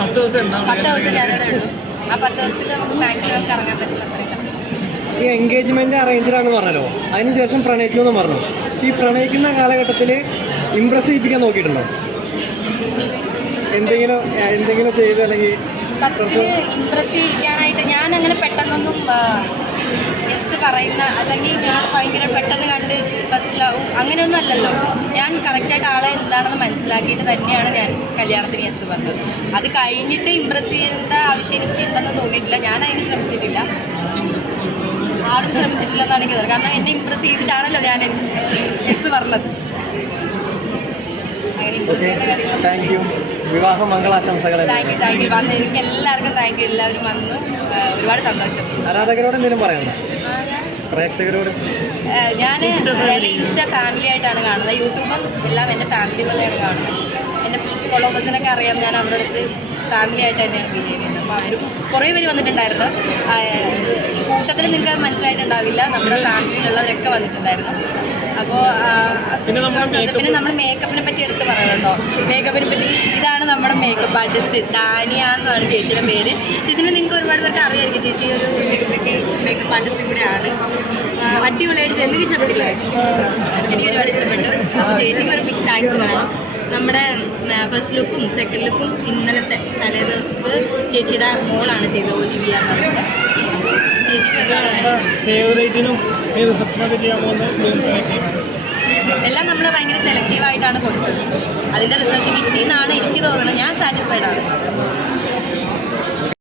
പത്ത് ദിവസം പത്ത് ഉള്ളൂ. ആ പത്ത് ദിവസത്തിൽ നമുക്ക് മാക്സിമം കറങ്ങാൻ പറ്റുന്ന അത്രയും കറങ്ങാം. ഈ എൻഗേജ്മെന്റ് അറേഞ്ചറാണെന്ന് പറഞ്ഞല്ലോ. അതിനുശേഷം പ്രണയിച്ചു എന്ന് പറഞ്ഞു. ഈ പ്രണയിക്കുന്ന കാലഘട്ടത്തിൽ ഇംപ്രസ് ചെയ്യിപ്പിക്കാൻ നോക്കിയിട്ടുണ്ടോ? എന്തെങ്കിലും എന്തെങ്കിലും ചെയ്ത് അല്ലെങ്കിൽ സത്യത്തിൽ ഇമ്പ്രസ് ചെയ്യിക്കാനായിട്ട് ഞാൻ അങ്ങനെ പെട്ടെന്നൊന്നും ഗസ്റ്റ് പറയുന്ന അല്ലെങ്കിൽ ഞാൻ ഭയങ്കര പെട്ടെന്ന് കണ്ട് ബസ്സിലാവും അങ്ങനെയൊന്നും അല്ലല്ലോ. ഞാൻ എന്താണെന്ന് മനസ്സിലാക്കിയിട്ട് തന്നെയാണ് ഞാൻ കല്യാണത്തിന് യെസ് പറഞ്ഞത്. അത് കഴിഞ്ഞിട്ട് ഇമ്പ്രസ് ചെയ്യേണ്ട ആവശ്യം എനിക്ക് ഉണ്ടെന്ന് തോന്നിയിട്ടില്ല. ഞാൻ അതിന് ശ്രമിച്ചിട്ടില്ല. ആളും ശ്രമിച്ചിട്ടില്ല എന്നാണ് എനിക്ക് തോന്നുന്നത്. കാരണം എന്നെ ഇമ്പ്രസ് ചെയ്തിട്ടാണല്ലോ ഞാൻ യെസ് പറഞ്ഞത്. താങ്ക് യു വിവാഹ മംഗളാശംസകൾ താങ്ക് യു താങ്ക് യു വന്ന് എനിക്ക് എല്ലാവർക്കും താങ്ക് യു എല്ലാവരും വന്നു. ഒരുപാട് സന്തോഷം. ആരാധകരോട് എന്തെങ്കിലും പറയണ്ട? പ്രേക്ഷകരോട്? ഞാൻ എന്റെ ഇൻസ്റ്റ ഫാമിലി ആയിട്ടാണ് കാണുന്നത്. യൂട്യൂബും എല്ലാം എന്റെ ഫാമിലി പോലെയാണ് കാണുന്നത്. എന്റെ ഫോളോവേഴ്സിനൊക്കെ അറിയാം ഞാൻ അവരുടെ അടുത്ത് ഫാമിലി ആയിട്ട് തന്നെയാണ് ബിഹേവ് ചെയ്യുന്നത്. അപ്പോൾ അവരും കുറേ പേര് വന്നിട്ടുണ്ടായിരുന്നു. കൂട്ടത്തിൽ നിങ്ങൾക്ക് മനസ്സിലായിട്ടുണ്ടാവില്ല. നമ്മുടെ ഫാമിലിയിലുള്ളവരൊക്കെ വന്നിട്ടുണ്ടായിരുന്നു. അപ്പോൾ പിന്നെ നമ്മൾ മേക്കപ്പിനെ പറ്റി എടുത്ത് പറയണല്ലോ മേക്കപ്പിനെ പറ്റി ഇതാണ് നമ്മുടെ മേക്കപ്പ് ആർട്ടിസ്റ്റ് ഡാനിയ എന്നാണ് ചേച്ചിയുടെ പേര്. ചേച്ചിനെ നിങ്ങൾക്ക് ഒരുപാട് പേർക്ക് അറിയായിരിക്കും. ചേച്ചി ഒരു സെലിബ്രിറ്റി മേക്കപ്പ് ആർട്ടിസ്റ്റ് കൂടെയാണ് അടിപൊളിയായിട്ട് എന്തൊക്കെ ഇഷ്ടപ്പെട്ടില്ലേ എനിക്ക് ഒരുപാട് ഇഷ്ടപ്പെട്ടു. അപ്പോൾ ചേച്ചിക്ക് ഒരു ബിഗ് താങ്ക്സ് പറയണം നമ്മുടെ ഫസ്റ്റ് ലുക്കും സെക്കൻഡ് ലുക്കും ഇന്നലത്തെ തലേ ദിവസത്ത് ചേച്ചിയുടെ മോളാണ് ചെയ്തത് ഒലിവിയ എന്ന് പറഞ്ഞിട്ട്. ചെയ്യാൻ പോകുന്ന എല്ലാം നമ്മൾ ഭയങ്കര സെലക്റ്റീവ് ആയിട്ടാണ് കൊടുത്തത്. അതിന്റെ റിസൾട്ട് കിട്ടിയെന്നാണ് എനിക്ക് തോന്നുന്നത്. ഞാൻ സാറ്റിസ്ഫൈഡ് ആണ്.